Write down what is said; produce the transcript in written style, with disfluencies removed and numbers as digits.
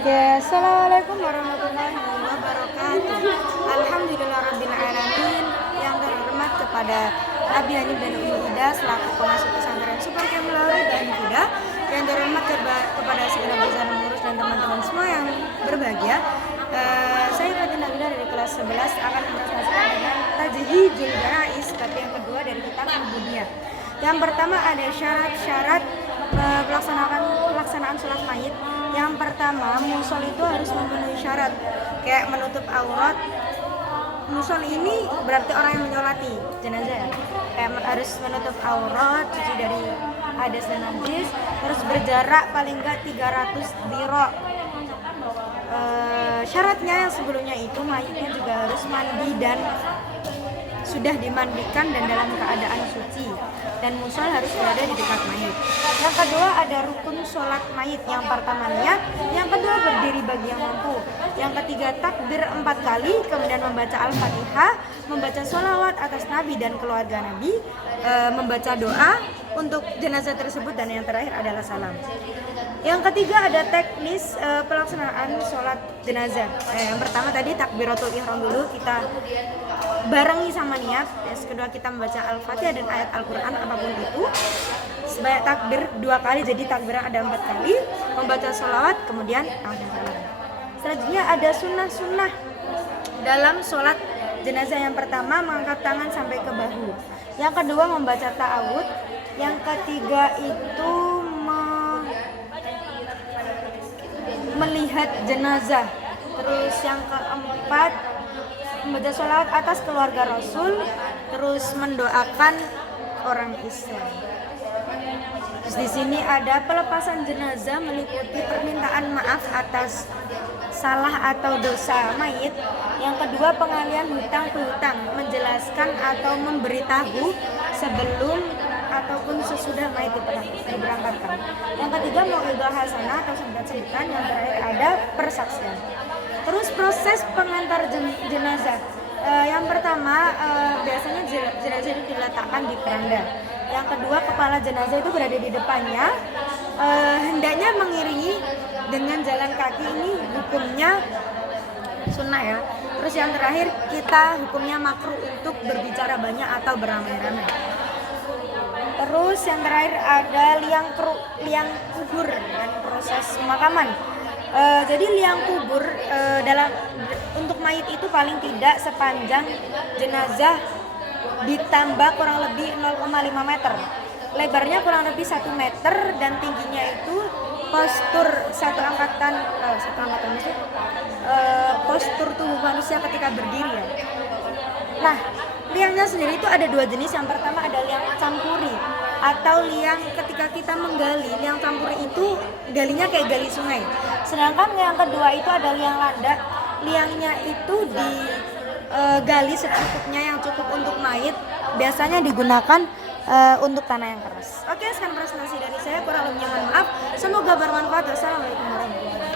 Oke, assalamualaikum warahmatullahi wabarakatuh. Alhamdulillahirabbil alamin. Yang terhormat kepada Abi Hanif dan Umi Ida selaku pengasuh pesantren Super Kemlawi dan Huda. Yang terhormat kepada segala besar pengurus dan teman-teman semua yang berbahagia. Saya Fatin Nabila dari kelas 11 akan mempresentasikan dengan Tajhidul Janaiz, tapi yang kedua dari kitab Al-Budiyah. Yang pertama ada syarat-syarat pelaksanaan sholat mayit. Yang pertama, mushol itu harus memenuhi syarat, kayak menutup aurat. Mushol ini berarti orang yang menyolati jenazah ya, kayak harus menutup aurat, suci dari hadas dan najis, terus berjarak paling enggak 300 diro. Syaratnya yang sebelumnya itu mayitnya juga harus mandi dan sudah dimandikan dan dalam keadaan suci, dan mushol harus berada di dekat mayit. Yang kedua ada rukun sholat mayit. Yang pertama niat, yang kedua berdiri bagi yang mampu, yang ketiga takbir 4 kali, kemudian membaca Al-Fatihah, membaca sholawat atas Nabi dan keluarga Nabi, membaca doa untuk jenazah tersebut, dan yang terakhir adalah salam. Yang ketiga ada teknis pelaksanaan sholat jenazah. Yang pertama tadi takbiratul ihram dulu, kita barengi sama niat. Yang kedua kita membaca Al-Fatihah dan ayat Al-Quran apapun itu sebanyak takbir 2 kali, jadi takbiran ada 4 kali, membaca sholawat, kemudian langsung salam. Selanjutnya ada sunnah-sunnah dalam sholat jenazah. Yang pertama mengangkat tangan sampai ke bahu, yang kedua membaca ta'awud, yang ketiga itu melihat jenazah, terus yang keempat membaca sholawat atas keluarga Rasul, terus mendoakan orang Islam. Terus di sini ada pelepasan jenazah meliputi permintaan maaf atas salah atau dosa mayit. Yang kedua pengalian hutang piutang, menjelaskan atau memberitahu sebelum ataupun sesudah mayit diberangkatkan. Yang ketiga mau'idhah hasanah atau sebutan. Yang terakhir ada persaksian. Terus proses pengantar jenazah. Yang pertama biasanya jenazah itu diletakkan di keranda. Yang kedua kepala jenazah itu berada di depannya. Hendaknya mengiringi dengan jalan kaki, ini hukumnya sunnah ya. Terus yang terakhir kita hukumnya makruh untuk berbicara banyak atau beramai-ramai. Terus yang terakhir ada liang kubur dan proses pemakaman. Jadi liang kubur untuk mayit itu paling tidak sepanjang jenazah ditambah kurang lebih 0,5 meter, lebarnya kurang lebih 1 meter, dan tingginya itu postur postur tubuh manusia ketika berdiri ya. Nah, liangnya sendiri itu ada 2 jenis. Yang pertama ada liang campuri atau liang ketika kita menggali. Liang campuri itu galinya kayak gali sungai. Sedangkan yang kedua itu ada liang landak. Liangnya itu digali secukupnya, yang cukup untuk mayit. Biasanya digunakan untuk tanah yang keras. Oke, sekian presentasi dari saya. Kurang lebihnya mohon maaf. Semoga bermanfaat. Wassalamualaikum warahmatullahi wabarakatuh.